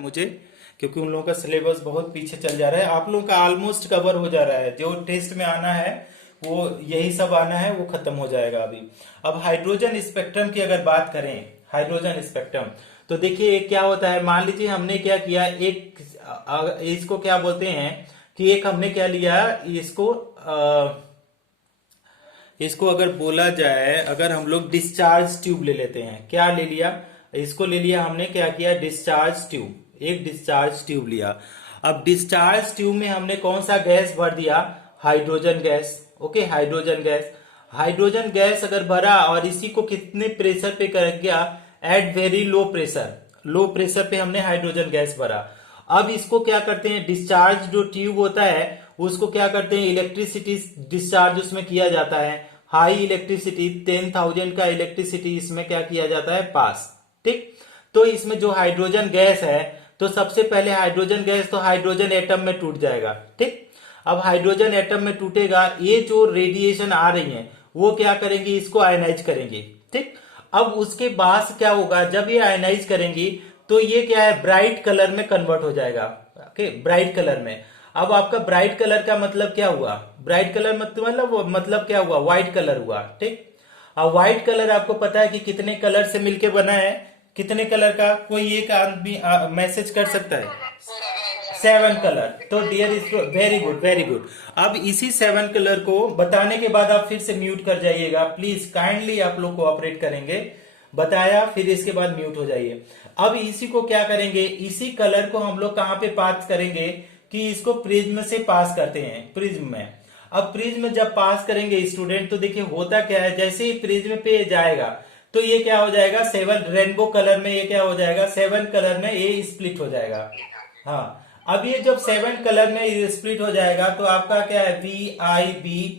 मुझे, क्योंकि उन लोगों का सिलेबस बहुत पीछे चल जा रहा है। आप लोगों का ऑलमोस्ट कवर हो जा रहा है, जो टेस्ट में आना है वो यही सब आना है, वो खत्म हो जाएगा अभी। अब हाइड्रोजन स्पेक्ट्रम की अगर बात करें, हाइड्रोजन स्पेक्ट्रम, तो देखिए क्या होता है। मान लीजिए हमने क्या किया, एक इसको क्या बोलते हैं कि एक हमने क्या लिया, इसको अगर बोला जाए, अगर हम लोग डिस्चार्ज ट्यूब ले लेते हैं, क्या ले लिया, इसको ले लिया हमने, क्या किया, डिस्चार्ज ट्यूब, एक डिस्चार्ज ट्यूब लिया। अब डिस्चार्ज ट्यूब में हमने कौन सा गैस भर दिया, hydrogen gas. Okay, hydrogen gas, hydrogen gas अगर भरा और इसी को कितने प्रेशर पे कर गया, at very low pressure, low pressure पे हमने हाइड्रोजन गैस भरा। अब इसको क्या करते हैं, डिस्चार्ज जो ट्यूब होता है उसको क्या करते हैं, इलेक्ट्रिसिटी डिस्चार्ज उसमें किया जाता है, हाई इलेक्ट्रिसिटी 10,000 का इलेक्ट्रिसिटी इसमें क्या किया जाता है, पास। ठीक, तो इसमें जो हाइड्रोजन गैस है, तो सबसे पहले हाइड्रोजन गैस तो हाइड्रोजन एटम में टूट जाएगा। ठीक, अब हाइड्रोजन एटम में टूटेगा, ये जो रेडिएशन आ रही है वो क्या करेंगी, इसको आयनाइज करेंगे। ठीक, अब उसके बाद क्या होगा, जब ये आयनाइज करेंगी तो ये क्या है, ब्राइट कलर में कन्वर्ट हो जाएगा। ओके, ब्राइट कलर में। अब आपका ब्राइट कलर का मतलब क्या हुआ, ब्राइट कलर मतलब क्या हुआ, व्हाइट कलर हुआ। ठीक, अब व्हाइट कलर आपको पता है कि कितने कलर से मिलके बना है, कितने कलर का, कोई एक आदमी मैसेज कर सकता है, 7 कलर। तो dear is very good, very good. अब इसी 7 कलर को बताने के बाद आप फिर से म्यूट कर जाइएगा प्लीज, काइंडली आप लोग कोऑपरेट करेंगे। बताया, फिर इसके बाद म्यूट हो जाइए। अब इसी को क्या करेंगे, इसी कलर को हम लोग कहां पे पास करेंगे, कि इसको प्रिज्म से पास करते हैं, प्रिज्म में। अब प्रिज्म जब पास करेंगे स्टूडेंट, तो देखिए होता क्या है, जैसे ही प्रिज्म पे जाएगा तो ये क्या हो जाएगा, 7 रेनबो कलर में, ये क्या हो जाएगा, 7 कलर में ये स्प्लिट हो जाएगा। हाँ, अब ये जब 7 कलर में स्प्लिट हो जाएगा तो आपका क्या है, VIBGYO,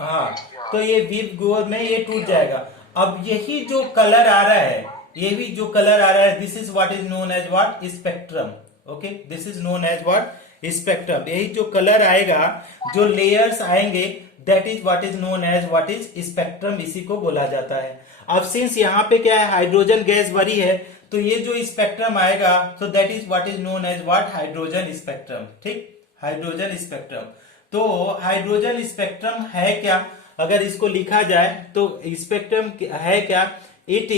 हाँ, तो ये वीव गोर में ये टूट जाएगा। अब यही जो कलर आ रहा है, ये भी जो कलर आ रहा है, this is what is known as what, spectrum. Okay, this is known as what, spectrum. यही जो कलर आएगा, जो लेयर्स आएंगे, that is what is known as what is spectrum, इसी को बोला जाता है। अब सिंस यहाँ पे क्या है, हाइड्रोजन गैस भरी है, तो ये जो स्पेक्ट्रम आएगा, तो that is what is known as what, hydrogen spectrum. ठीक, हाइड्रोजन स्पेक्ट्रम। तो हाइड्रोजन स्पेक्ट्रम है क्या, अगर इसको लिखा जाए तो स्पेक्ट्रम है क्या, it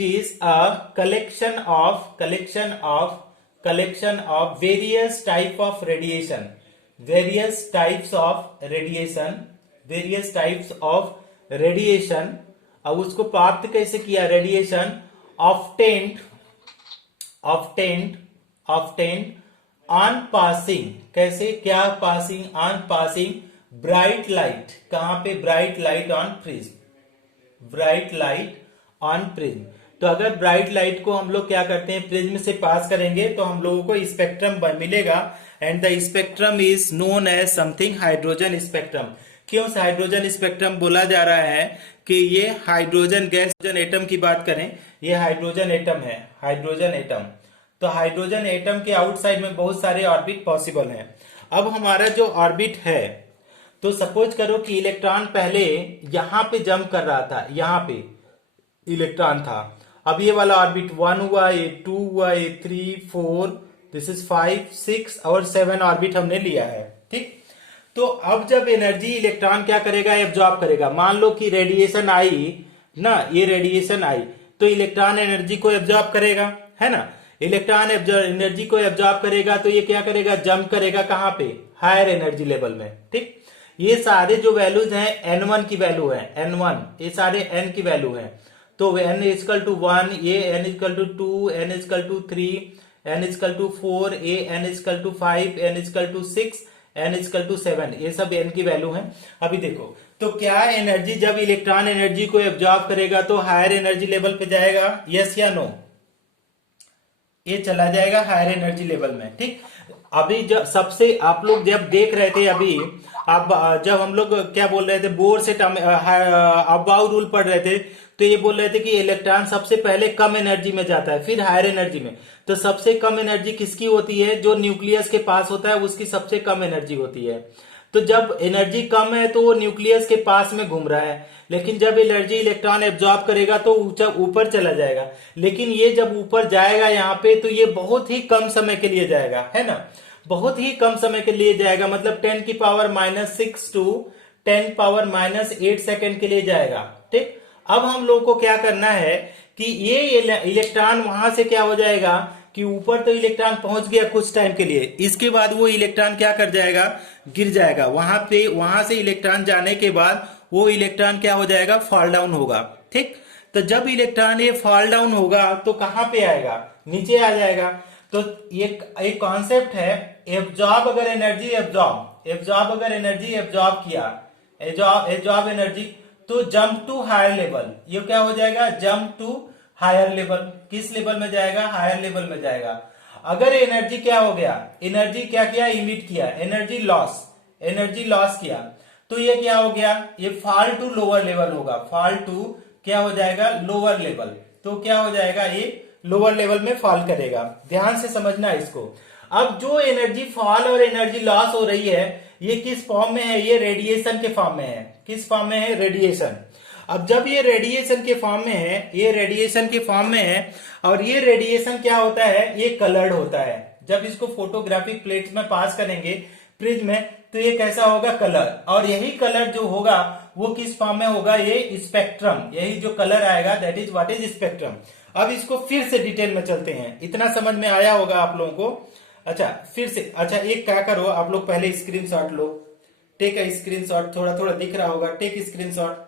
is a collection of various type of radiation, various types of radiation. अब उसको प्राप्त कैसे किया, रेडिएशन ऑफ्टेंड ऑन पासिंग, कैसे, क्या passing, on passing bright light, कहां पे, bright light on prism, bright light on prism. तो अगर ब्राइट लाइट को हम लोग क्या करते हैं, प्रिज्म से पास करेंगे तो हम लोगों को स्पेक्ट्रम मिलेगा, and the spectrum is known as something hydrogen spectrum. क्यों हाइड्रोजन स्पेक्ट्रम बोला जा रहा है, कि ये हाइड्रोजन गैस, एटम की बात करें, ये हाइड्रोजन एटम है, हाइड्रोजन एटम। तो हाइड्रोजन एटम के आउटसाइड में बहुत सारे ऑर्बिट पॉसिबल हैं। अब हमारा जो ऑर्बिट है, तो सपोज करो कि इलेक्ट्रॉन पहले यहां पे जंप कर रहा था, यहां पे इलेक्ट्रॉन था। अब ये वाला ऑर्बिट 1 हुआ, ये 2 हुआ, ये 3 4, दिस इज 5 6 और 7 ऑर्बिट हमने लिया है। ठीक, तो अब जब एनर्जी इलेक्ट्रॉन क्या करेगा, एब्जॉर्ब करेगा। मान लो कि रेडिएशन आई ना, ये रेडिएशन आई, तो इलेक्ट्रॉन एनर्जी को एब्जॉर्ब करेगा, है ना। इलेक्ट्रॉन एनर्जी को एब्जॉर्ब करेगा तो ये क्या करेगा, जंप करेगा कहां पे, हायर एनर्जी लेवल में। ठीक, ये सारे जो वैल्यूज हैं N1 की वैल्यू है, N1, ये सारे N की वैल्यू है। तो N इक्वल टू 1, ये N equal to 2, N equal to 3, N equal to 4, ये N equal to 5, N equal to 6, N equal to 7, ये सब N की वैल्यू है। अभी देखो, तो क्या एनर्जी, जब इलेक्ट्रॉन एनर्जी को एब्जॉर्ब करेगा तो हायर एनर्जी लेवल पे जाएगा, यस या नो, ये चला जाएगा हायर एनर्जी लेवल में। ठीक, अभी जब सबसे आप लोग जब देख रहे थे, अभी अब जब हम लोग क्या बोल रहे थे, बोर से अबाउ रूल पढ़ रहे थे, तो ये बोल रहे थे कि इलेक्ट्रॉन सबसे पहले कम एनर्जी में जाता है, फिर हायर एनर्जी में। तो सबसे कम एनर्जी किसकी होती है, जो न्यूक्लियस के पास होता है उसकी सबसे कम एनर्जी होती है। तो जब एनर्जी कम है तो वो न्यूक्लियस के पास में घूम रहा है, लेकिन जब एनर्जी इलेक्ट्रॉन एब्जॉर्ब करेगा तो ऊपर चला जाएगा। लेकिन ये जब ऊपर जाएगा यहाँ पे तो ये बहुत ही कम समय के लिए जाएगा, है ना, बहुत ही कम समय के लिए जाएगा, मतलब 10⁻⁻6 टू 10⁻⁸ सेकेंड के लिए जाएगा। ठीक, अब हम लोग को क्या करना है कि ये इलेक्ट्रॉन वहां से क्या हो जाएगा कि ऊपर तो इलेक्ट्रॉन पहुंच गया कुछ टाइम के लिए, इसके बाद वो इलेक्ट्रॉन क्या कर जाएगा, गिर जाएगा वहां पे। वहां से इलेक्ट्रॉन जाने के बाद वो इलेक्ट्रॉन क्या हो जाएगा, फॉल डाउन होगा। ठीक, तो जब इलेक्ट्रॉन ये फॉल डाउन होगा तो कहां पे आएगा, नीचे आ जाएगा। तो एक कॉन्सेप्ट है, एब्जॉर्ब अगर एनर्जी एब्जॉर्ब किया, एब्जॉर्ब एनर्जी, तो जंप टू हायर लेवल, ये क्या हो जाएगा, जंप टू हायर लेवल। किस लेवल में जाएगा, हायर लेवल में जाएगा। अगर एनर्जी क्या हो गया, एनर्जी क्या किया, इमिट किया, एनर्जी लॉस किया, तो ये क्या हो गया, ये फॉल टू लोअर लेवल होगा, फॉल टू क्या हो जाएगा, लोअर लेवल। तो क्या हो जाएगा, ये लोअर लेवल में फॉल करेगा। ध्यान से समझना इसको। अब जो एनर्जी फॉल और एनर्जी लॉस हो रही है ये किस फॉर्म में है, ये रेडिएशन के फॉर्म में है। किस फॉर्म में है, रेडिएशन। अब जब ये रेडिएशन के फॉर्म में है, ये रेडिएशन के फॉर्म में है, और ये रेडिएशन क्या होता है, ये कलर्ड होता है। जब इसको फोटोग्राफिक प्लेट्स में पास करेंगे प्रिज्म में, तो ये कैसा होगा, कलर। और यही कलर जो होगा वो किस फॉर्म में होगा, ये स्पेक्ट्रम। यही जो कलर आएगा that is what is spectrum. अब इसको फिर से डिटेल में चलते हैं, इतना समझ में आया होगा आप लोगों को। अच्छा, फिर से, अच्छा एक क्या करो, आप लोग पहले स्क्रीनशॉट लो, टेक अ स्क्रीनशॉट, थोड़ा थोड़ा दिख रहा होगा, टेक स्क्रीनशॉट,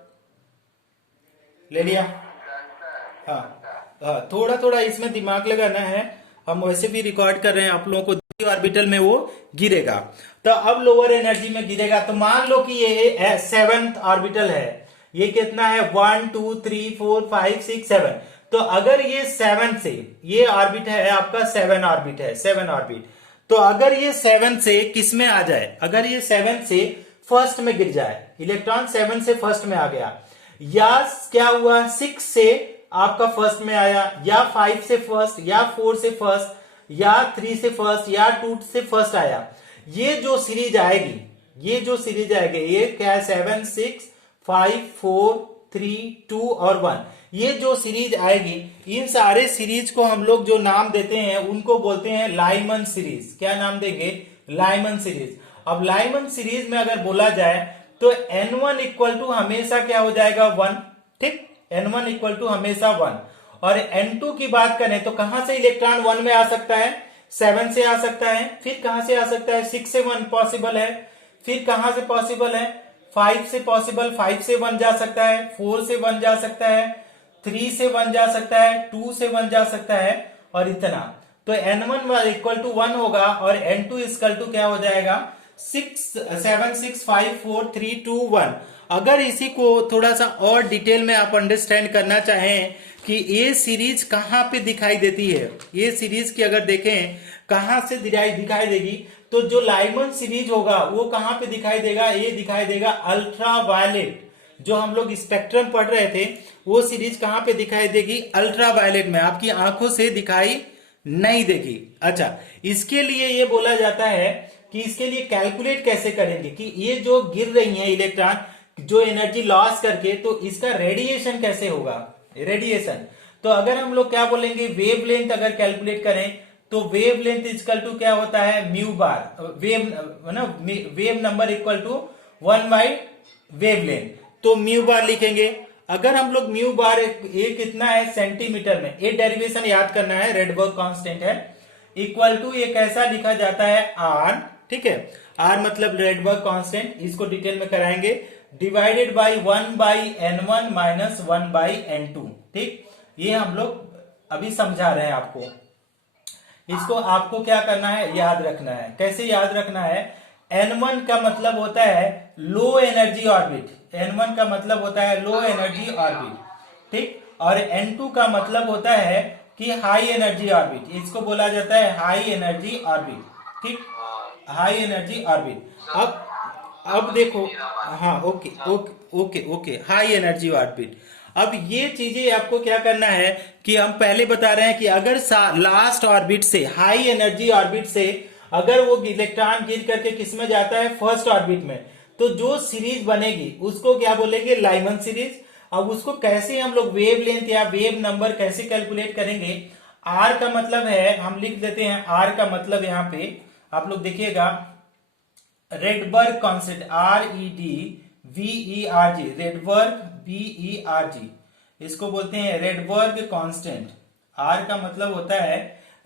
ले लिया। हाँ, थोड़ा थोड़ा इसमें दिमाग लगाना है, हम वैसे भी रिकॉर्ड कर रहे हैं आप लोगों को। ऑर्बिटल में वो गिरेगा, तो अब लोअर एनर्जी में गिरेगा। तो मान लो कि ये 7th ऑर्बिटल है, ये कितना है, 1 2 3 4 5 6 7। तो अगर ये 7 से, ये ऑर्बिट है आपका 7 ऑर्बिट है, 7 ऑर्बिट, तो अगर ये 7 से किस में आ जाए, अगर ये 7 से फर्स्ट में गिर जाए, इलेक्ट्रॉन 7 से फर्स्ट में आ गया, या क्या हुआ 6 से आपका फर्स्ट में आया, या 5 से फर्स्ट, या 4 से फर्स्ट, या 3 से फर्स्ट, या 2 से फर्स्ट आया, ये जो सीरीज आएगी, ये क्या है, 7 6 5 4 3 2 और 1, ये जो सीरीज आएगी, इन सारे सीरीज को हम लोग जो नाम देते हैं उनको बोलते हैं लाइमन सीरीज। क्या नाम देंगे, लाइमन सीरीज। अब लाइमन सीरीज में अगर बोला जाए तो N1 इक्वल टू हमेशा क्या हो जाएगा, 1। ठीक, N1 इक्वल टू हमेशा 1। और N2 की बात करें तो कहां से इलेक्ट्रॉन 1 में आ सकता है, 7 से आ सकता है, फिर कहां से आ सकता है, 6 से 1 पॉसिबल है, फिर कहां से पॉसिबल है, 5 से पॉसिबल, 5 से 1 जा सकता है, 4 से 1 जा सकता है, 3 से 1 जा सकता है, 2 से 1 जा सकता है, और इतना। तो N1 इक्वल टू 1 होगा, और N2 इक्वल टू क्या हो जाएगा, 7 6 5 4 3 2 1। अगर इसी को थोड़ा सा और डिटेल में आप अंडरस्टैंड करना चाहें कि ये सीरीज कहां पे दिखाई देती है, ये सीरीज की अगर देखें कहां से दिखाई देगी, तो जो लाइमन सीरीज होगा वो कहां पे दिखाई देगा, ये दिखाई देगा अल्ट्रा वायलेट। जो हम लोग स्पेक्ट्रम पढ़ रहे थे वो सीरीज कहां पे दिखाई देगी, अल्ट्रा वायलेट में, आपकी आंखों से दिखाई नहीं देगी। अच्छा, इसके लिए ये बोला जाता है कि इसके लिए कैलकुलेट कैसे करेंगे कि ये जो गिर रही है इलेक्ट्रॉन, जो एनर्जी लॉस करके, तो इसका रेडिएशन कैसे होगा, रेडिएशन। तो अगर हम लोग क्या बोलेंगे, वेवलेंथ अगर कैलकुलेट करें तो वेवलेंथ इक्वल टू क्या होता है, mu bar, wave number equal to 1 by wavelength, तो म्यू बार लिखेंगे। अगर हम लोग म्यू बार ये कितना है, सेंटीमीटर में, ये डेरिवेशन याद करना है, रेडबर्ग कांस्टेंट है, इक्वल टू ये कैसा लिखा जाता है, आर। ठीक है, आर मतलब रेडबर्ग कांस्टेंट, इसको डिटेल में कराएंगे, divided by 1 by N1 minus 1 by N2। ठीक, ये हम लोग अभी समझा रहे हैं आपको। इसको आपको क्या करना है, याद रखना है। कैसे याद रखना है, N1 का मतलब होता है लो एनर्जी ऑर्बिट, N1 का मतलब होता है लो एनर्जी ऑर्बिट। ठीक, और N2 का मतलब होता है कि हाई एनर्जी ऑर्बिट, इसको बोला जाता है हाई एनर्जी ऑर्बिट। ठीक, हाई एनर्जी ऑर्बिट। अब देखो, हाँ, okay okay okay okay, high energy orbit. अब ये चीजें आपको क्या करना है कि हम पहले बता रहे हैं कि अगर लास्ट ऑर्बिट से, हाई एनर्जी ऑर्बिट से अगर वो इलेक्ट्रॉन गिर करके किस में जाता है, फर्स्ट ऑर्बिट में, तो जो सीरीज बनेगी उसको क्या बोलेंगे, लाइमन सीरीज। अब उसको कैसे हम लोग वेव लेंथ या वेव नंबर कैसे कैलकुलेट करेंगे, आर का मतलब है, हम लिख देते हैं आर का मतलब, यहां पे आप लोग देखिएगा Rydberg constant, REDVERG, Rydberg BERG, इसको बोलते हैं रेडबर्ग कांस्टेंट। आर का मतलब होता है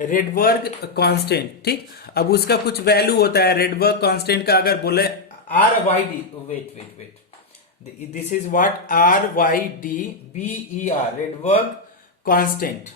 रेडबर्ग कांस्टेंट, ठीक। अब उसका कुछ वैल्यू होता है रेडबर्ग कांस्टेंट का, अगर बोले RYD, wait, this is what RYDBER, Rydberg constant,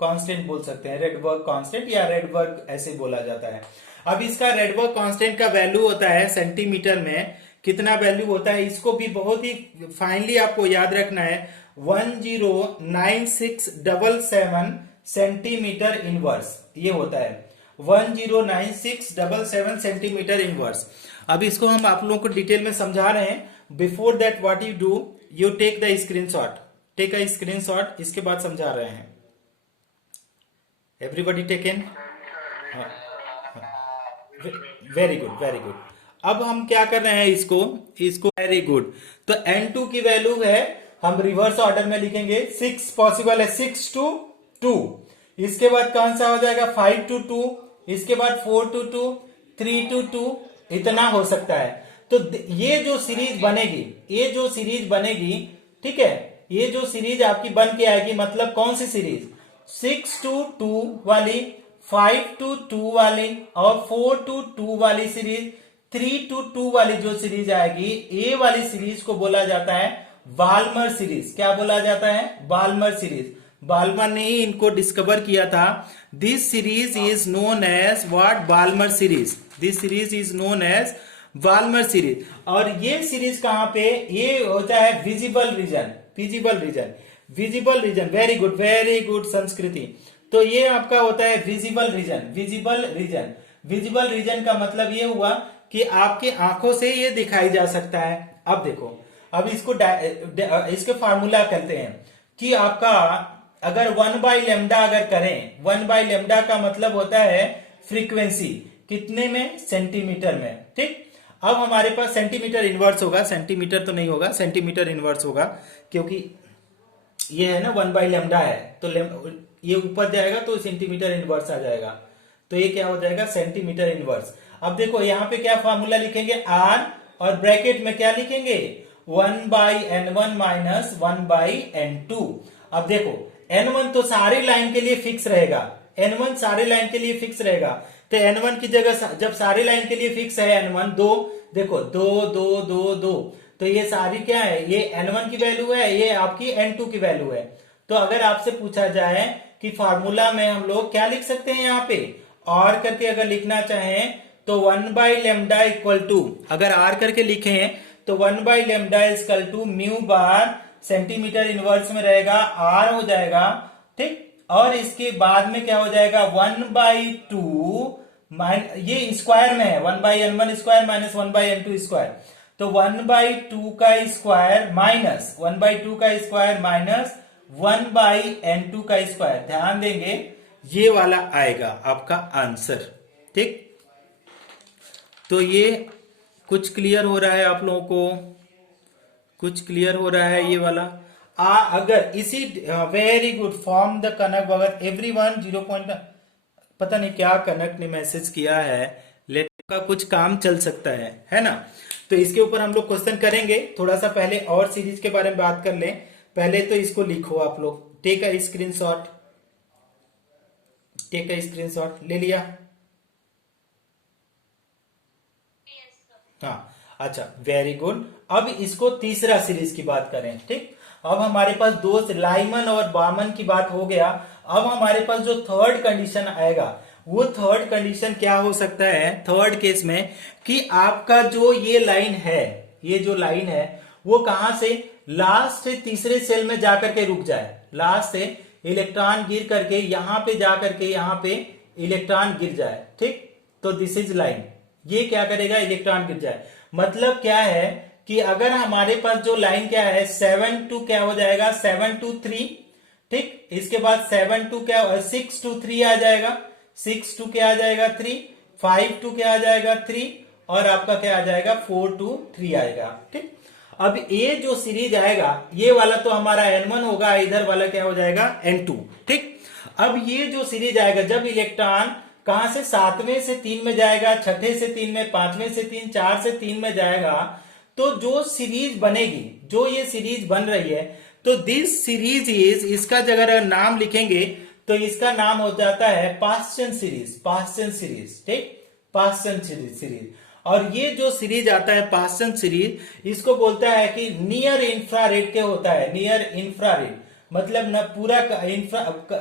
constant बोल सकते हैं, रेडबर्ग कांस्टेंट या रेडबर्ग ऐसे बोला जाता है। अब इसका रेडबर्ग कांस्टेंट का वैल्यू होता है सेंटीमीटर में, कितना वैल्यू होता है, इसको भी बहुत ही फाइनली आपको याद रखना है, 109677 सेंटीमीटर इनवर्स, ये होता है 109677 सेंटीमीटर इनवर्स। अब इसको हम आप लोगों को डिटेल में समझा रहे हैं। Before that what you do, you take the screenshot, take a screenshot, इसके बाद समझा रहे हैं। Everybody taken, very good, very good. अब हम क्या कर रहे हैं, इसको वेरी गुड। तो N2 की वैल्यू है, हम रिवर्स ऑर्डर में लिखेंगे, 6 पॉसिबल है, 6 to 2, इसके बाद कौन सा हो जाएगा, 5 to 2, इसके बाद 4 to 2, 3 to 2, इतना हो सकता है। तो ये जो सीरीज बनेगी, ठीक है, ये जो सीरीज आपकी बन के आएगी, मतलब कौन सी सीरीज, 6 to 2 वाली, 5 to 2 वाली और 4 to 2 वाली सीरीज, 3 to 2 वाली जो सीरीज आएगी, ए वाली सीरीज को बोला जाता है बाल्मर सीरीज। क्या बोला जाता है, बाल्मर सीरीज। बाल्मर ने ही इनको डिस्कवर किया था। This series is known as what, Balmer series. This series is known as Balmer series. और ये सीरीज कहां पे, ये होता है visible region, visible region, very good Sanskriti. तो ये आपका होता है विजिबल रीजन का मतलब ये हुआ कि आपकी आंखों से ये दिखाई जा सकता है। अब देखो, अब इसके फार्मूला करते हैं कि आपका अगर 1/λ अगर करें, 1/λ का मतलब होता है फ्रीक्वेंसी, कितने में, सेंटीमीटर में, ठीक। अब हमारे पास सेंटीमीटर इनवर्स होगा, सेंटीमीटर तो नहीं होगा, सेंटीमीटर इनवर्स होगा, क्योंकि ये है ना 1/λ है, तो ये ऊपर जाएगा तो सेंटीमीटर इनवर्स आ जाएगा, तो ये क्या हो जाएगा, सेंटीमीटर इनवर्स। अब देखो यहाँ पे क्या फॉर्मूला लिखेंगे, आर, और ब्रैकेट में क्या लिखेंगे, 1/n1 माइनस 1/n2। अब देखो n1 तो सारी लाइन के लिए फिक्स रहेगा, n1 सारी लाइन के लिए फिक्स रहेगा, तो n1 की जगह जब सारी लाइन के लिए फिक्स है n1 2, देखो 2 2 2 2, तो ये सारी क्या है, ये n1 की वैल्यू है, ये आपकी n2 की वैल्यू है। तो अगर आपसे पूछा जाए कि फार्मूला में हम लोग क्या लिख सकते हैं, यहाँ पे और करके अगर लिखना चाहें तो 1/λ इक्वल टू, अगर r करके लिखे तो 1/λ equal to mu bar, centimetre inverse में रहेगा r हो जाएगा, ठीक। और इसके बाद में क्या हो जाएगा, 1/2, ये स्क्वायर में है, 1/n1 square minus 1/n2 square, तो 1/2 का स्क्वायर माइनस 1/2 का स्क्वायर माइनस 1/n2 का स्क्वायर, ध्यान देंगे ये वाला आएगा आपका आंसर, ठीक। तो ये कुछ क्लियर हो रहा है आप लोगों को, कुछ क्लियर हो रहा है ये वाला। अगर इसी, वेरी गुड, फॉर्म द कनक, अगर एवरीवन 0 पॉइंट, पता नहीं क्या कनक ने मैसेज किया है, लेटर का कुछ काम चल सकता है ना। तो इसके ऊपर हम लोग क्वेश्चन करेंगे, थोड़ा सा पहले और सीरीज के बारे में बात कर लें। पहले तो इसको लिखो आप लोग, take a screenshot, take a screenshot, ले लिया, हाँ, अच्छा, वेरी गुड। अब इसको तीसरा सीरीज की बात करें, ठीक। अब हमारे पास दो, लाइमन और बामन की बात हो गया। अब हमारे पास जो थर्ड कंडीशन आएगा, वो थर्ड कंडीशन क्या हो सकता है, थर्ड केस में, कि आपका जो ये लाइन है, ये जो लाइन है वो कहां से, लास्ट से तीसरे सेल में जाकर के रुक जाए, लास्ट से इलेक्ट्रॉन गिर करके यहां पे जाकर के यहां पे इलेक्ट्रॉन गिर जाए, ठीक। तो दिस इज लाइन, ये क्या करेगा, इलेक्ट्रॉन गिर जाए। मतलब क्या है कि अगर हमारे पास जो लाइन क्या है, 7 to क्या हो जाएगा, 7 to 3, ठीक। इसके बाद 7 to क्या, 6 to 3 आ जाएगा, 6 to क्या आ जाएगा, 3, 5 2 क्या आ जाएगा 3 और आपका क्या आ जाएगा 4 2 3 आएगा। ठीक, अब ये जो सीरीज आएगा ये वाला तो हमारा n1 होगा, इधर वाला क्या हो जाएगा n2। ठीक, अब ये जो सीरीज आएगा जब इलेक्ट्रॉन कहां से 7वें से 3 में जाएगा, छठे से 3 में, 5वें से 3, 4 से 3 में जाएगा, तो जो सीरीज बनेगी, जो ये सीरीज बन रही है, तो दिस सीरीज इज, इसका अगर नाम लिखेंगे तो इसका नाम हो जाता है पास्चन सीरीज। पास्चन सीरीज, ठीक, पास्चन सीरीज। और ये जो सीरीज आता है पास्चन सीरीज, इसको बोलता है कि नियर इंफ्रारेड के होता है। नियर इंफ्रारेड मतलब न पूरा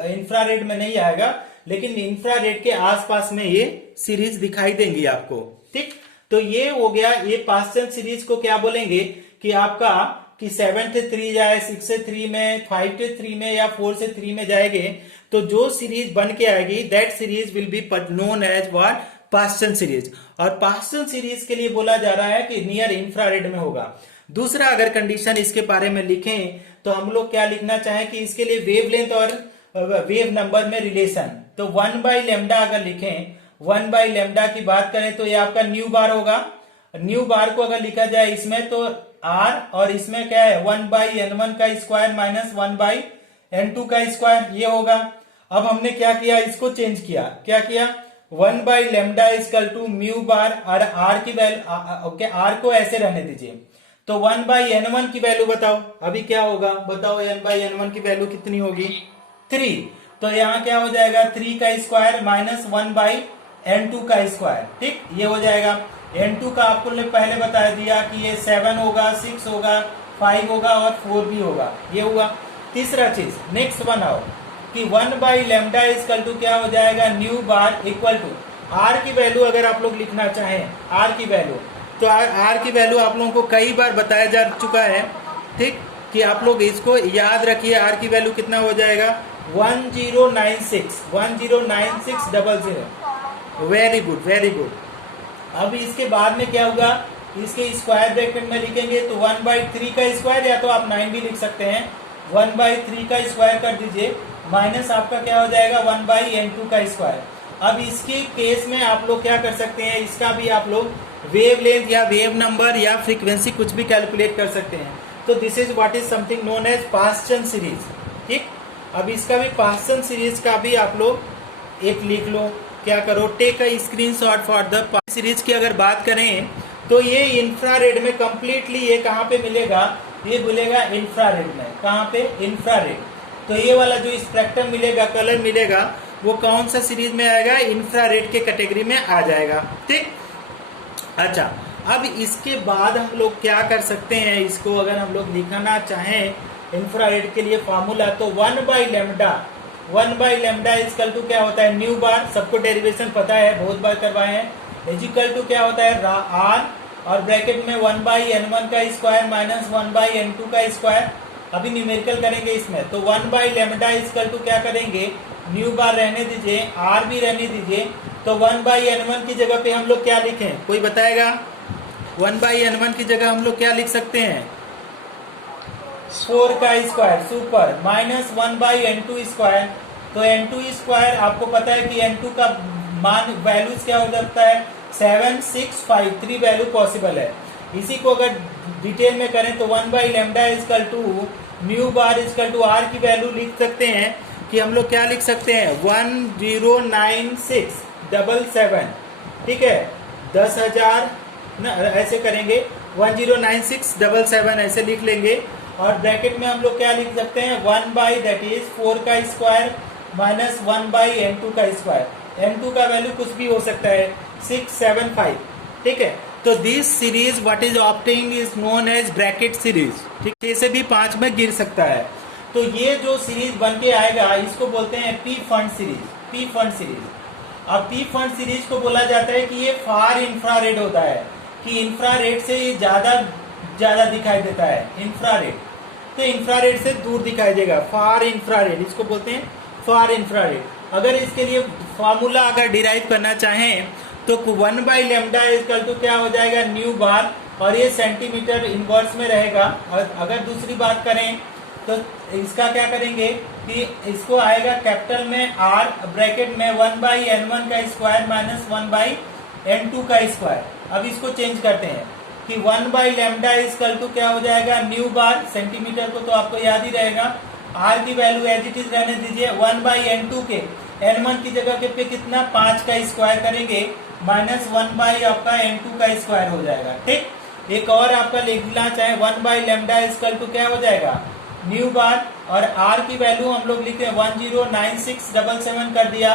इंफ्रारेड में नहीं आएगा, लेकिन इंफ्रारेड के आसपास में ये सीरीज दिखाई देंगी आपको। ठीक, तो ये हो गया, ये पास्चन सीरीज को क्या बोलेंगे कि आपका कि 7 से 3 जाए, 6 से 3 में, 5 से 3 में या 4 से 3 में जाएंगे, तो जो सीरीज बन के आएगी that series will be known as what, Paschen series. और पास्चन सीरीज के लिए बोला जा रहा है कि नियर इंफ्रारेड में होगा। दूसरा अगर कंडीशन इसके बारे में लिखें तो हम लोग क्या लिखना चाहें कि इसके लिए वेवलेंथ और वेव नंबर में रिलेशन, तो 1/λ अगर लिखें, 1/λ की बात करें तो ये आपका न्यू बार होगा। न्यू बार को अगर लिखा जाए इसमें तो r, और इसमें क्या है 1/n1 का स्क्वायर माइनस 1/n2 का स्क्वायर, ये होगा। अब हमने क्या किया, इसको चेंज किया, क्या किया, 1/λ इक्वल टू म्यू बार, और r की वैल्यू, ओके, r को ऐसे रहने दीजिए, तो 1/n1 की वैल्यू बताओ अभी क्या होगा, बताओ n/n1 की वैल्यू कितनी होगी 3, तो यहाँ क्या हो जाएगा 3 का स्क्वायर माइनस 1/n2 का स्क्वायर। ठीक, ये हो जाएगा। n2 का आपको पहले बता दिया कि ये 7 होगा, 6 होगा, 5 होगा और 4 भी होगा, ये हुआ। तीसरा चीज नेक्स्ट वन आओ कि 1/λ इक्वल टू क्या हो जाएगा nu bar equal to r की वैल्यू अगर आप लोग लिखना चाहें, r की वैल्यू, तो r की वैल्यू आप लोगों को कई बार बताया जा चुका है। ठीक, कि आप लोग इसको याद रखिए, r की वैल्यू कितना हो जाएगा 109600। Very good, very good. अब इसके बाद में क्या होगा, इसके स्क्वायर ब्रैकेट में लिखेंगे तो 1/3 का स्क्वायर, या तो आप 9 भी लिख सकते हैं, 1/3 का स्क्वायर कर दीजिए, माइनस आपका क्या हो जाएगा 1/n2 का स्क्वायर। अब इसके केस में आप लोग क्या कर सकते हैं, इसका भी आप लोग वेव लेंथ या वेव नंबर या फ्रीक्वेंसी कुछ भी कैलकुलेट कर सकते हैं। तो this is what is something known as Paschen series. ठीक, अब इसका भी पास्चन सीरीज का भी आप लोग एक लिख लो, क्या करो, take a screenshot for the series की अगर बात करें तो ये इंफ्रारेड में कंप्लीटली, ये कहाँ पे मिलेगा, ये मिलेगा इंफ्रारेड में। कहाँ पे, इंफ्रारेड। तो ये वाला जो स्पेक्ट्रम मिलेगा, कलर मिलेगा, वो कौन सा सीरीज में आएगा, इंफ्रारेड के कैटेगरी में आ जाएगा। ठीक, अच्छा, अब इसके बाद हम लोग क्या कर सकते हैं, इसको अगर हम लोग लिखना चाहें इंफ्रारेड के लिए फॉर्मूला, तो 1/λ इक्वल टू क्या होता है न्यू बार, सबको डेरिवेशन पता है, बहुत बार करवाए हैं, इक्वल टू क्या होता है r, और ब्रैकेट में 1/n1 का स्क्वायर माइनस 1/n2 का स्क्वायर। अभी न्यूमेरिकल करेंगे इसमें, तो 1/λ इक्वल टू क्या करेंगे, न्यू बार रहने दीजिए, r भी रहने दीजिए, तो 1/n1 की जगह पे हम लोग क्या लिखें, कोई बताएगा, 1/n1 की जगह हम लोग क्या लिख सकते हैं, 4 का square super minus 1/n2 square. तो n2 स्क्वायर आपको पता है कि n2 का मान वैल्यूज क्या हो जाता है 7 6 5, 3 वैल्यू पॉसिबल है। इसी को अगर डिटेल में करें तो 1/λ equal to nu bar equal to r की वैल्यू लिख सकते हैं कि हम लोग क्या लिख सकते हैं 109677। ठीक है, 10,000 ऐसे करेंगे, 109677 ऐसे लिख लेंगे, और ब्रैकेट में हम लोग क्या लिख सकते हैं 1/4 का स्क्वायर माइनस 1/n2 का स्क्वायर। n2 का वैल्यू कुछ भी हो सकता है 675। ठीक है, तो this series what is obtained is known age Brackett series. ठीक, ऐसे भी 5 में गिर सकता है। तो ये जो सीरीज बन के आएगा इसको बोलते हैं P fund series. P fund series, अब पी फंड सीरीज को बोला जाता है कि ये फार इंफ्रारेड होता है, कि इंफ्रारेड से ये ज्यादा दिखाई देता है, इंफ्रारेड, तो इंफ्रारेड से दूर दिखाई देगा, फार इंफ्रारेड, इसको बोलते हैं फार इंफ्रारेड। अगर इसके लिए फॉर्मूला अगर डिराइव करना चाहें तो 1/λ इक्वल टू क्या हो जाएगा न्यू बार, और ये सेंटीमीटर इनवर्स में रहेगा। और अगर दूसरी बात करें तो इसका क्या करेंगे कि इसको आएगा कैपिटल में आर ब्रैकेट में 1/n1 का स्क्वायर माइनस 1/n2 का स्क्वायर। अब इसको चेंज करते हैं कि 1/λ इक्वल टू क्या हो जाएगा, न्यू बार, सेंटीमीटर को तो आपको याद ही रहेगा, आर की वैल्यू एज इट इज रहने दीजिए, 1/n2 के n1 की जगह के पे कितना 5 का स्क्वायर करेंगे माइनस 1 आपका n2 का स्क्वायर हो जाएगा। ठीक, एक और आपका लिखना चाहे 1/λ इक्वल टू क्या हो जाएगा, न्यू बार, और आर की वैल्यू हम लोग लिखते हैं 109677 कर दिया,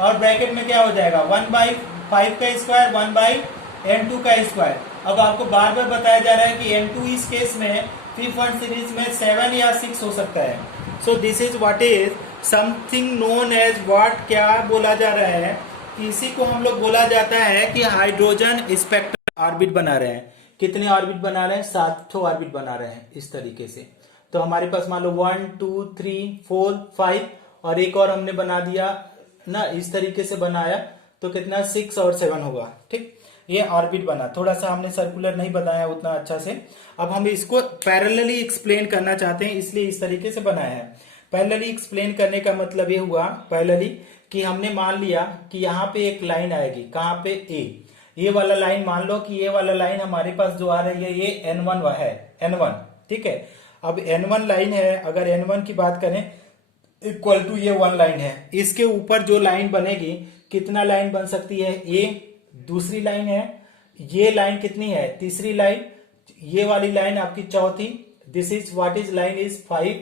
और ब्रैकेट में क्या हो जाएगा 1/5 का स्क्वायर 1/n2 का स्क्वायर। अब आपको बार बार बताया जा रहा है कि n2 इस केस में फिफ्थ वन सीरीज में 7 या 6 हो सकता है। So this is what is something known as what, क्या बोला जा रहा है, इसी को हम लोग बोला जाता है कि हाइड्रोजन स्पेक्ट्रम ऑर्बिट बना रहे हैं। कितने ऑर्बिट बना रहे हैं, 7 ऑर्बिट बना रहे हैं इस तरीके से। तो हमारे पास मान लो 1 2 3 4 5 और एक और हमने बना दिया ना, इस तरीके से बनाया तो कितना 6 और 7 होगा। ठीक, ये ऑर्बिट बना, थोड़ा सा हमने सर्कुलर नहीं बनाया उतना अच्छा से। अब हम इसको पैरेलली एक्सप्लेन करना चाहते हैं, इसलिए इस तरीके से बनाया है। पैरेलली एक्सप्लेन करने का मतलब ये हुआ पैरेलली कि हमने मान लिया कि यहाँ पे एक लाइन आएगी, कहाँ पे, ये वाला लाइन, मान लो कि ये वाला लाइन हमारे पास जो आ रही है ये n1 है, n1। ठीक है, अब n1 लाइन है, अगर n1 की बात करें इक्वल टू ये 1 लाइन है, इसके ऊपर जो लाइन बनेगी, कितना लाइन बन सकती है, ये दूसरी लाइन है, ये लाइन कितनी है, तीसरी लाइन, ये वाली लाइन आपकी चौथी, this is what is line is 5,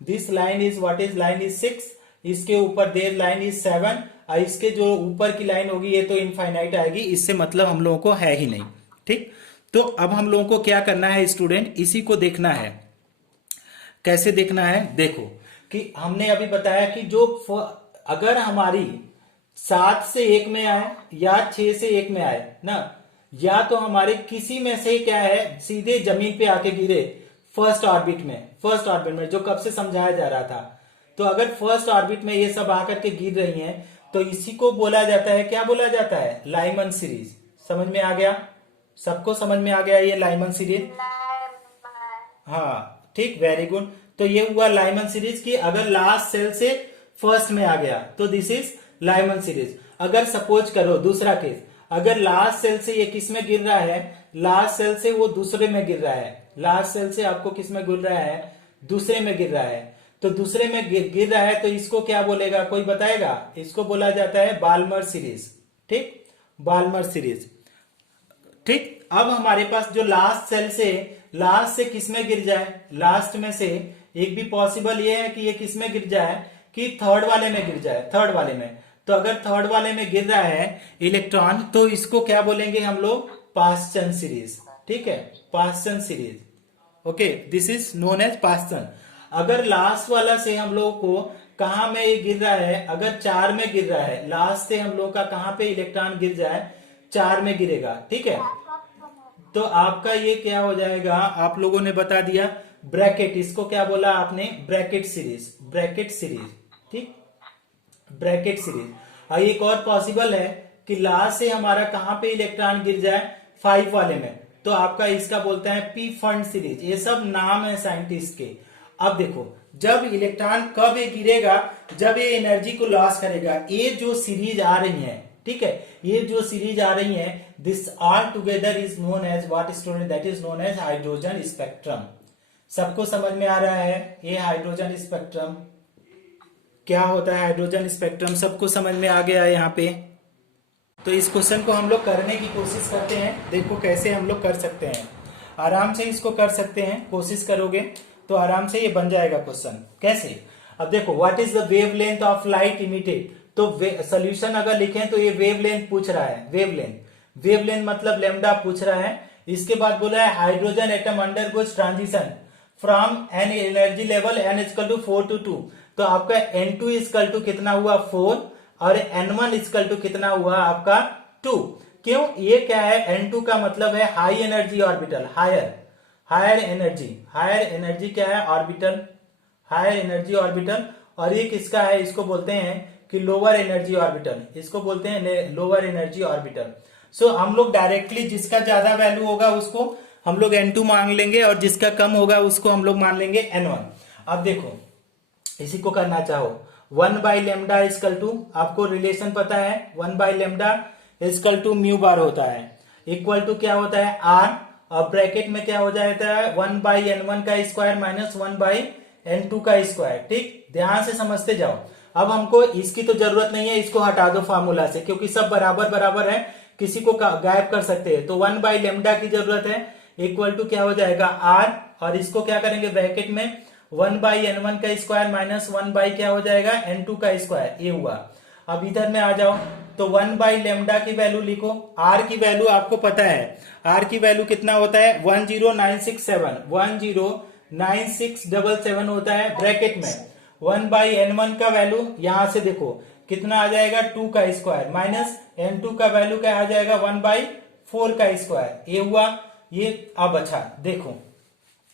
this line is what is line is 6, इसके ऊपर देर लाइन इज 7, और इसके जो ऊपर की लाइन होगी ये तो इनफाइनाइट आएगी, इससे मतलब हम लोगों को है ही नहीं। ठीक, तो अब हम लोगों को क्या करना है स्टूडेंट, इसी को देखना है। कैसे देखना है, देखो कि हमने अभी बताया कि जो अगर हमारी 7 से 1 में आए या 6 से 1 में आए ना, या तो हमारे किसी में से क्या है सीधे जमीन पे आके गिरे फर्स्ट ऑर्बिट में जो कब से समझाया जा रहा था। तो अगर फर्स्ट ऑर्बिट में ये सब आकर के गिर रही हैं तो इसी को बोला जाता है, क्या बोला जाता है, लाइमन सीरीज। समझ में आ गया, सबको समझ में आ गया ये लाइमन सीरीज? हाँ ठीक, वेरी गुड। तो ये हुआ लाइमन सीरीज की अगर लास्ट सेल से फर्स्ट में आ गया तो दिस इज लाइमन सीरीज। अगर सपोज करो दूसरा केस, अगर लास्ट सेल से ये किस में गिर रहा है, लास्ट सेल से वो दूसरे में गिर रहा है, लास्ट सेल से आपको किस में गिर रहा है, दूसरे में गिर रहा है, तो दूसरे में गिर रहा है तो इसको क्या बोलेगा, कोई बताएगा? इसको बोला जाता है बाल्मर सीरीज। ठीक, बाल्मर सीरीज। ठीक, अब हमारे पास जो लास्ट से किस में गिर जाए, लास्ट में से एक भी पॉसिबल ये है कि ये किस में गिर जाए कि थर्ड वाले में गिर जाए, थर्ड वाले में। तो अगर थर्ड वाले में गिर रहा है इलेक्ट्रॉन तो इसको क्या बोलेंगे हम लोग, पास्चन सीरीज। ठीक है, Paschen series. Okay, this is known as Paschen. अगर लास्ट वाला से हम लोग को कहां में ये गिर रहा है, अगर 4 में गिर रहा है, लास्ट से हम लोग का कहां पे इलेक्ट्रॉन गिर जाए, 4 में गिरेगा। ठीक है, तो आपका ये क्या हो जाएगा, आप लोगों ने बता दिया ब्रैकेट, इसको क्या बोला आपने, ब्रैकेट सीरीज, ब्रैकेट सीरीज। ठीक, ब्रैकेट सीरीज। और एक और पॉसिबल है कि लास्ट से हमारा कहां पे इलेक्ट्रॉन गिर जाए, 5 वाले में, तो आपका इसका बोलते हैं पी फंड सीरीज। ये सब नाम है साइंटिस्ट के। अब देखो, जब इलेक्ट्रॉन कब ये गिरेगा, जब ये एनर्जी को लॉस करेगा। ये जो सीरीज आ रही है, ठीक है, ये जो सीरीज आ रही है, this all together is known as what student, that is known as hydrogen spectrum. सबको समझ में आ रहा है ये हाइड्रोजन स्पेक्ट्रम क्या होता है? हाइड्रोजन स्पेक्ट्रम सबको समझ में आ गया है यहाँ पे। तो इस क्वेश्चन को हम लोग करने की कोशिश करते हैं, देखो कैसे हम लोग कर सकते हैं। आराम से इसको कर सकते हैं, कोशिश करोगे तो आराम से ये बन जाएगा क्वेश्चन। कैसे? अब देखो, what is the wave length of light emitted, तो सोल्यूशन अगर लिखें तो ये वेव लेंथ पूछ रहा है, वेव लेंथ मतलब लेमडा पूछ रहा है। इसके बाद बोला है hydrogen atom undergoes transition from n energy level n equal to 4 to 2। तो आपका n2 इक्वल टू कितना हुआ, 4, और n1 इक्वल टू कितना हुआ आपका 2। क्यों? ये क्या है, n2 का मतलब है high energy orbital, higher energy क्या है, ऑर्बिटल, हायर एनर्जी ऑर्बिटल। और ये किसका है, इसको बोलते हैं कि लोअर एनर्जी ऑर्बिटल, इसको बोलते हैं लोअर एनर्जी ऑर्बिटल। सो हम लोग डायरेक्टली जिसका ज्यादा वैल्यू होगा उसको हम लोग n2 मान लेंगे और जिसका कम होगा उसको हम लोग मान लेंगे n1। अब देखो, इसी को करना चाहो, 1/λ इजकल टू, आपको रिलेशन पता है, 1/λ इजकल टू म्यू बार होता है, इक्वल टू क्या होता है r, और ब्रैकेट में क्या हो जाता है 1/n1 का स्क्वायर माइनस 1/n2 का स्क्वायर। ठीक, ध्यान से समझते जाओ। अब हमको इसकी तो जरूरत नहीं है, इसको हटा दो फार्मूला से, क्योंकि सब बराबर बराबर है, किसी को गायब कर सकते हैं। तो 1/λ की जरूरत है, इक्वल टू क्या हो जाएगा r, और इसको क्या करेंगे ब्रैकेट में 1/n1 का स्क्वायर माइनस 1 बाई क्या हो जाएगा n2 का स्क्वायर, ये हुआ। अब इधर में आ जाओ, तो 1/λ की वैल्यू लिखो, r की वैल्यू आपको पता है, r की वैल्यू कितना होता है 10967 होता है, ब्रैकेट में 1/n1 का वैल्यू यहां से देखो कितना आ जाएगा 2 का स्क्वायर माइनस n2 का वैल्यू क्या आ जाएगा 1/4 का स्क्वायर, ये हुआ ये। अब अच्छा देखो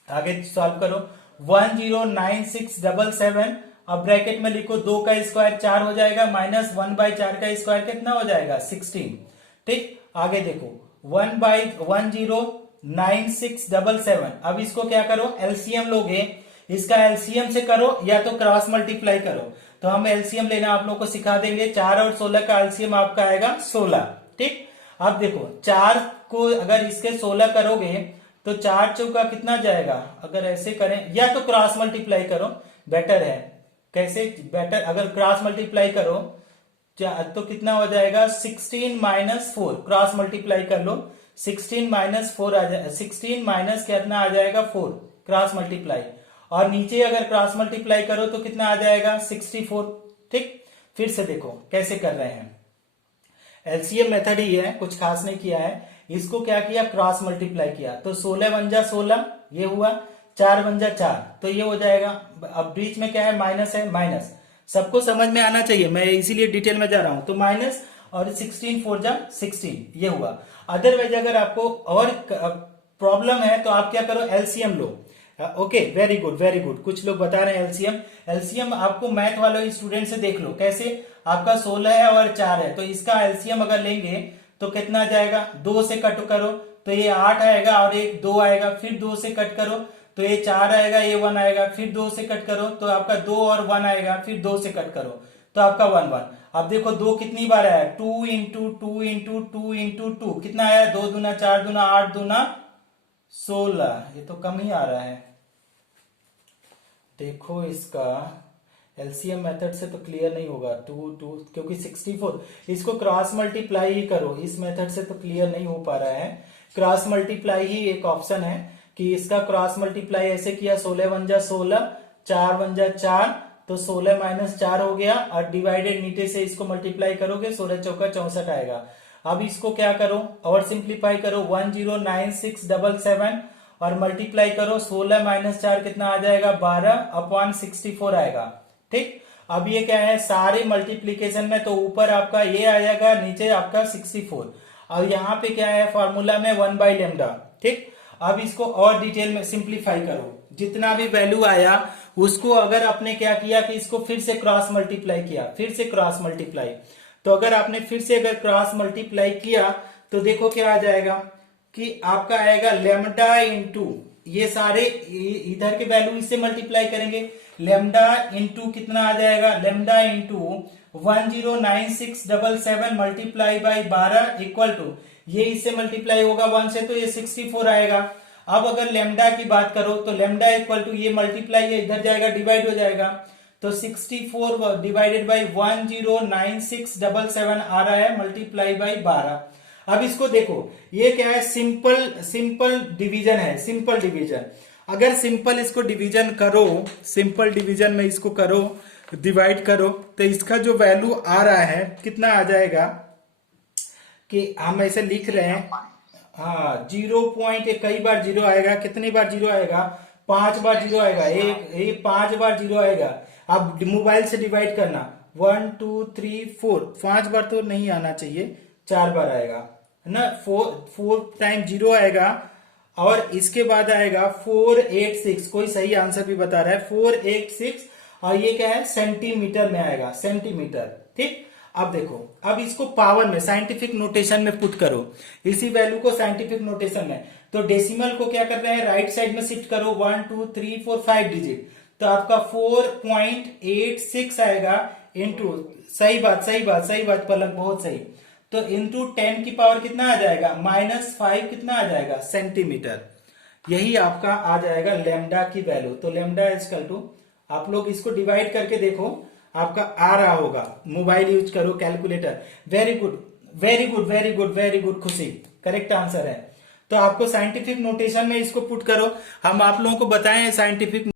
आगे सॉल्व करो, 10967, अब ब्रैकेट में लिखो 2 का स्क्वायर 4 हो जाएगा माइनस 1/4 का स्क्वायर कितना हो जाएगा 16। ठीक, आगे देखो 1/109677, अब इसको क्या करो एलसीएम लोगे, इसका एलसीएम से करो या तो क्रॉस मल्टीप्लाई करो। तो हम एलसीएम लेना आप लोग को सिखा देंगे, 4 और 16 का एलसीएम आपका आएगा 16। ठीक, अब देखो 4 को अगर इसके 16 करोगे तो 4 चौका कितना जाएगा, अगर ऐसे करें या तो क्रॉस मल्टीप्लाई करो बेटर है। कैसे बेटर, अगर क्रॉस मल्टीप्लाई करो तो कितना हो जाएगा 16 माइनस 4, क्रॉस मल्टीप्लाई कर लो 16 माइनस 4 आ जाएगा, 16 माइनस कितना आ जाएगा 4, क्रॉस मल्टीप्लाई, और नीचे अगर क्रॉस मल्टीप्लाई करो तो कितना आ जाएगा 64। ठीक, फिर से देखो कैसे कर रहे हैं, एलसीएम मेथड ही है, कुछ खास नहीं किया है। इसको क्या किया क्रॉस मल्टीप्लाई किया, तो 16 × 16 ये हुआ, 4 × 4 तो ये हो जाएगा। अब बीच में क्या है माइनस है, माइनस सबको समझ में आना चाहिए, मैं इसीलिए डिटेल में जा रहा हूं। तो माइनस और 16 4 16 ये हुआ। अदरवाइज अगर आपको और प्रॉब्लम है तो आप क्या करो एलसीएम लो। Okay, very good very good, कुछ लोग बता रहे हैं एलसीएम, एलसीएम आपको मैथ वाले स्टूडेंट से देख लो कैसे, आपका 16 है और 4 है, तो इसका एलसीएम अगर लेंगे तो कितना जाएगा, 2 से कट करो तो ये 8 आएगा और एक 2 आएगा, फिर 2 से कट करो तो ये 4 आएगा, ये 1 आएगा, फिर 2 से कट करो तो आपका 2 और 1 आएगा, फिर 2 से कट करो तो आपका 1 1। अब देखो 2 कितनी बार आया, 2 × 2 × 2 × 2 कितना आया, 2 दूना 4 दूना 8 दूना 16, ये तो कम ही आ रहा है। देखो इसका एलसीएम मेथड से तो क्लियर नहीं होगा, 2 क्योंकि 64, इसको क्रॉस मल्टीप्लाई ही करो, इस मेथड से तो क्लियर नहीं हो पा रहा है। क्रॉस मल्टीप्लाई ही एक ऑप्शन है कि इसका क्रॉस मल्टीप्लाई ऐसे किया, 16 × 16 4 × 4 तो 16 माइनस 4 हो गया, और डिवाइडेड नीचे से इसको मल्टीप्लाई करोगे 16 चौका 64 आएगा। अब इसको क्या करो और सिंप्लीफाई करो, 10967 और मल्टीप्लाई करो 16 माइनस 4 कितना आ जाएगा 12/64 आएगा। ठीक, अब ये क्या है सारे मल्टीप्लीकेशन में, तो ऊपर आपका ये आएगा, नीचे आपका 64, और यहाँ पे क्या है फॉर्मूला में 1/λ। ठीक, अब इसको और डिटेल में सिंप्लीफाई करो, जितना भी वैल्यू आया उसको अगर आपने क्या किया कि इसको फिर से क्रॉस मल्टीप्लाई किया, फिर से क्रॉस मल्टीप्लाई, तो अगर आपने फिर से अगर क्रॉस मल्टीप्लाई किया तो देखो क्या आ जाएगा कि आपका आएगा लैम्डा इंटू, ये सारे इधर के वैल्यू इससे मल्टीप्लाई करेंगे, लैम्डा इंटू कितना आ जाएगा, lambda into 10967 multiply by 12 equal to, ये इससे मल्टीप्लाई होगा 1 से तो ये 64 आएगा। अब अगर लैम्डा की बात करो तो लैम्डा इक्वल टू ये मल्टीप्लाई ये इधर जाएगा डिवाइड हो जाएगा, तो 64 डिवाइडेड बाई 10967 आ रहा है मल्टीप्लाई बाई 12। अब इसको देखो ये क्या है, सिंपल डिवीजन है, सिंपल डिवीजन। अगर सिंपल इसको डिवीजन करो, सिंपल डिवीजन में इसको करो डिवाइड करो, तो इसका जो वैल्यू आ रहा है कितना आ जाएगा कि हम ऐसे लिख रहे हैं, हाँ 0 कई बार 0 आएगा, कितनी बार 0 आएगा 5 बार 0 आएगा, एक 5 बार 0 आएगा। अब मोबाइल से डिवाइड करना 1 2 3 4, 5 बार तो नहीं आना चाहिए, 4 बार आएगा है ना, 4 टाइम 0 आएगा, और इसके बाद आएगा 486, कोई सही आंसर भी बता रहा है 486, और ये क्या है सेंटीमीटर में आएगा, सेंटीमीटर। ठीक, अब देखो अब इसको पावर में साइंटिफिक नोटेशन में पुट करो, इसी वैल्यू को साइंटिफिक नोटेशन में, तो डेसिमल को क्या कर रहे हैं राइट साइड में शिफ्ट करो, 1 2 3 4 5 डिजिट, तो आपका 4.86 आएगा इंटू, सही बात पलक, बहुत सही। तो इंटू 10 की पावर कितना आ जाएगा, -5 कितना आ जाएगा, सेंटीमीटर। यही आपका आ जाएगा लेमडा की वैल्यू। तो लेमडा इजकल टू, आप लोग इसको डिवाइड करके देखो, आपका आ रहा होगा। मोबाइल यूज करो, calculator. Very good very good very good very good खुशी, करेक्ट आंसर है। तो आपको साइंटिफिक नोटेशन में इसको पुट करो। हम आप लोगों को बताएं साइंटिफिक